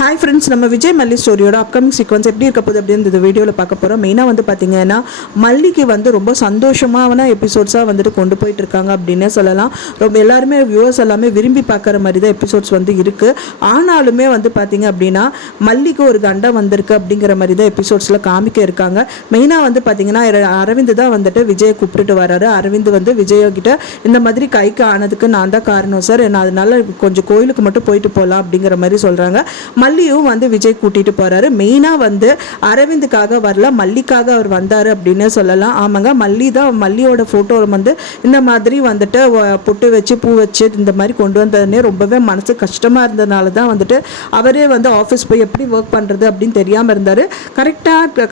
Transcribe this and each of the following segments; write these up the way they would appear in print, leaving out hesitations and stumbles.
Hi friends, நம்ம விஜய் மல்லி ஸ்டோரியோட upcoming sequence எப்படி இருக்க போகுது அப்படின்னு இந்த வீடியோவில் பார்க்க போகிறோம். மெயினாக வந்து பார்த்தீங்கன்னா மல்லிக்கு வந்து ரொம்ப சந்தோஷமான எபிசோட்ஸாக வந்துட்டு கொண்டு போயிட்டு இருக்காங்க அப்படின்னே சொல்லலாம். ரொம்ப எல்லாருமே வியூவர்ஸ் எல்லாமே விரும்பி பார்க்குற மாதிரி தான் எபிசோட்ஸ் வந்து இருக்குது. ஆனாலுமே வந்து பார்த்தீங்க அப்படின்னா மல்லிக்கு ஒரு கண்டம் வந்திருக்கு அப்படிங்கிற மாதிரி தான் எபிசோட்ஸில் காமிக்க இருக்காங்க. மெயினாக வந்து பார்த்தீங்கன்னா அரவிந்த் தான் வந்துட்டு விஜயை கூப்பிட்டுட்டு வராரு. அரவிந்த் வந்து விஜய்கிட்ட இந்த மாதிரி கைக்கு ஆனதுக்கு நான் தான் காரணம் சார், நான் அதனால கொஞ்சம் கோயிலுக்கு மட்டும் போயிட்டு போகலாம் அப்படிங்கிற மாதிரி சொல்கிறாங்க. மல்லியும் வந்து விஜய் கூட்டிட்டு போறாரு. மெயினா வந்து அரவிந்துக்காக வரல, மல்லிக்காக அவர் வந்தாரு அப்படின்னு சொல்லலாம். ஆமாங்க, மல்லி தான் மல்லியோட போட்டோ வந்து இந்த மாதிரி வந்துட்டு பொட்டு வச்சு பூ வச்சு இந்த மாதிரி கொண்டு வந்ததுன்னே ரொம்பவே மனசு கஷ்டமா இருந்ததுனால தான் வந்துட்டு அவரே வந்து ஆஃபீஸ் போய் எப்படி ஒர்க் பண்றது அப்படின்னு தெரியாம இருந்தாரு.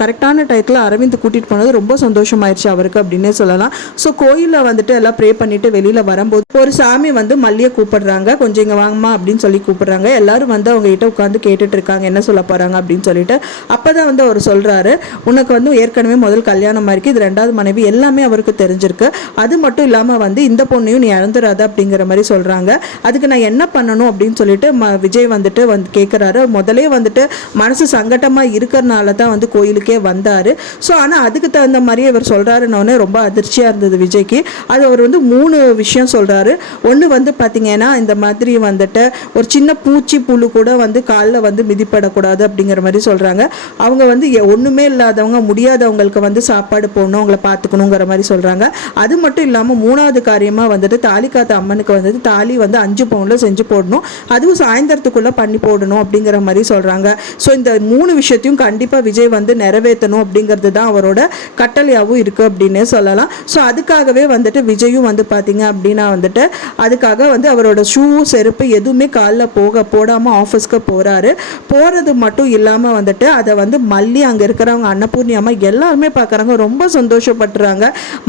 கரெக்டான டயத்தில் அரவிந்த் கூட்டிட்டு போனது ரொம்ப சந்தோஷமாயிருச்சு அவருக்கு அப்படின்னே சொல்லலாம். ஸோ கோயிலில் வந்துட்டு எல்லாம் ப்ரே பண்ணிட்டு வெளியில வரும்போது ஒரு சாமி வந்து மல்லியை கூப்பிடுறாங்க. கொஞ்சம் இங்க வாங்கம்மா அப்படின்னு சொல்லி கூப்பிடுறாங்க. எல்லாரும் வந்து அவங்க கிட்ட உட்காந்து கேட்டுட்டு இருக்காங்க என்ன சொல்ல போறாங்க அப்படின்னு சொல்லிட்டு. அப்பதான் வந்து அவர் சொல்றாரு, உனக்கு வந்து ஏற்கனவே முதல் கல்யாணம் இருக்கு, இது ரெண்டாவது மனைவி, எல்லாமே அவருக்கு தெரிஞ்சிருக்கு. அது மட்டும் இல்லாம வந்து இந்த பொண்ணையும் நீ இழந்துடாத அப்படிங்கிற மாதிரி சொல்றாங்க. அதுக்கு நான் என்ன பண்ணணும் அப்படின்னு சொல்லிட்டு விஜய் வந்துட்டு வந்து கேட்கிறாரு. முதலே வந்துட்டு மனசு சங்கட்டமா இருக்கிறனால தான் வந்து கோயிலுக்கே வந்தாரு. ஸோ ஆனால் அதுக்கு தகுந்த மாதிரி அவர் சொல்றாருன்னு ரொம்ப அதிர்ச்சியா இருந்தது விஜய்க்கு. அது அவர் வந்து 3 விஷயம் சொல்றாரு. ஒன்று வந்து பார்த்தீங்கன்னா இந்த மாதிரி வந்துட்டு ஒரு சின்ன பூச்சி புழு கூட வந்து காலில் வந்து மிதிப்படக்கூடாது அப்படிங்கிற மாதிரி சொல்கிறாங்க. அவங்க வந்து ஒன்றுமே இல்லாதவங்க, முடியாதவங்களுக்கு வந்து சாப்பாடு போடணும், அவங்கள பார்த்துக்கணுங்கிற மாதிரி சொல்கிறாங்க. அது மட்டும் இல்லாமல் 3வது காரியமாக வந்துட்டு தாலி காத்த அம்மனுக்கு வந்துட்டு தாலி வந்து 5 பவுனில் செஞ்சு போடணும், அதுவும் சாயந்தரத்துக்குள்ளே பண்ணி போடணும் அப்படிங்கிற மாதிரி சொல்கிறாங்க. ஸோ இந்த 3 விஷயத்தையும் கண்டிப்பாக விஜய் வந்து நிறைவேற்றணும் அப்படிங்கிறது தான் அவரோட கட்டளையாகவும் இருக்குது அப்படின்னே சொல்லலாம். ஸோ அதுக்காகவே வந்துட்டு விஜயும் வந்து பார்த்தீங்க அப்படின்னா வந்துட்டு அதுக்காக வந்து அவரோட ஷூ செருப்பு எதுவுமே காலில் போடாமல் ஆஃபீஸ்க்கு போகிறாரு. போகிறது மட்டும் இல்லாமல் வந்துட்டு அதை வந்து மல்லி அங்கே இருக்கிறவங்க அன்னபூர்ணி அம்மா எல்லாருமே பார்க்குறாங்க, ரொம்ப சந்தோஷப்படுறாங்க.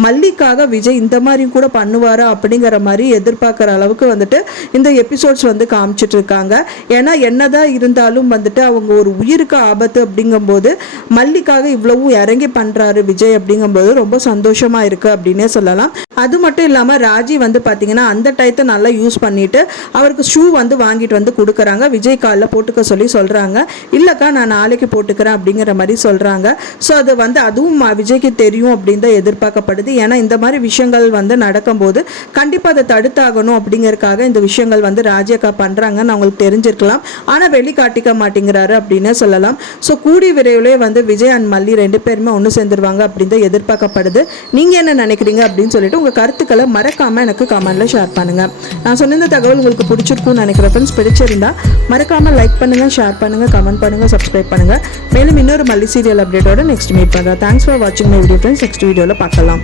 மல்லிக்காக விஜய் இந்த மாதிரி கூட பண்ணுவாரா அப்படிங்கிற மாதிரி எதிர்பார்க்குற அளவுக்கு வந்துட்டு இந்த எபிசோட்ஸ் வந்து காமிச்சிட்டு இருக்காங்க. ஏன்னா என்னதான் இருந்தாலும் வந்துட்டு அவங்க ஒரு உயிருக்கு ஆபத்து அப்படிங்கும்போது மல்லிக்காக இவ்வளவு இறங்கி பண்ணுறாரு விஜய் அப்படிங்கும்போது ரொம்ப சந்தோஷமாக இருக்குது அப்படின்னே சொல்லலாம். அது மட்டும் இல்லாமல் ராஜி வந்து பார்த்தீங்கன்னா அந்த டயத்தை நல்லா யூஸ் பண்ணிட்டு அவருக்கு ஷூ வந்து வாங்கிட்டு வந்து கொடுக்குறாங்க. விஜய் காலில் போட்டுக்க சொல்லி சொல்கிறாங்க. இல்லைக்கா நான் நாளைக்கு போட்டுக்கிறேன் அப்படிங்கிற மாதிரி சொல்கிறாங்க. ஸோ அது வந்து அதுவும் விஜய்க்கு தெரியும் அப்படின்னு தான் எதிர்பார்க்கப்படுது. ஏன்னா இந்த மாதிரி விஷயங்கள் வந்து நடக்கும்போது கண்டிப்பாக அதை தடுத்தாகணும் அப்படிங்கிறதுக்காக இந்த விஷயங்கள் வந்து ராஜியக்கா பண்ணுறாங்கன்னு அவங்களுக்கு தெரிஞ்சிருக்கலாம். ஆனால் வெளிக்காட்டிக்க மாட்டேங்கிறாரு அப்படின்னு சொல்லலாம். ஸோ கூடி விரைவிலே வந்து விஜய் அண்ட் மல்லி 2 பேருமே ஒன்று சேர்ந்துருவாங்க அப்படின்னு தான் எதிர்பார்க்கப்படுது. நீங்கள் என்ன நினைக்கிறீங்க அப்படின்னு சொல்லிட்டு உங்கள் கருத்துக்களை மறக்காமல் எனக்கு கமெண்ட்டில் ஷேர் பண்ணுங்கள். நான் சொன்ன இந்த தகவல் உங்களுக்கு பிடிச்சிருக்கும்னு நினைக்கிறேன். ஃப்ரெண்ட்ஸ், பிடிச்சிருந்தா மறக்காமல் லைக் பண்ணுங்கள், ஷேர் பண்ணுங்கள், கமெண்ட் பண்ணுங்கள், சப்ஸ்கிரைப் பண்ணுங்கள். மேலும் இன்னொரு மல்லி சீரியல் அப்டேட்டோட நெக்ஸ்ட் மீட் பண்ணுறேன். தேங்க்ஸ் ஃபார் வாட்சிங் மை வீடியோ ஃப்ரெண்ட்ஸ். நெக்ஸ்ட் வீடியோவில் பார்க்கலாம்.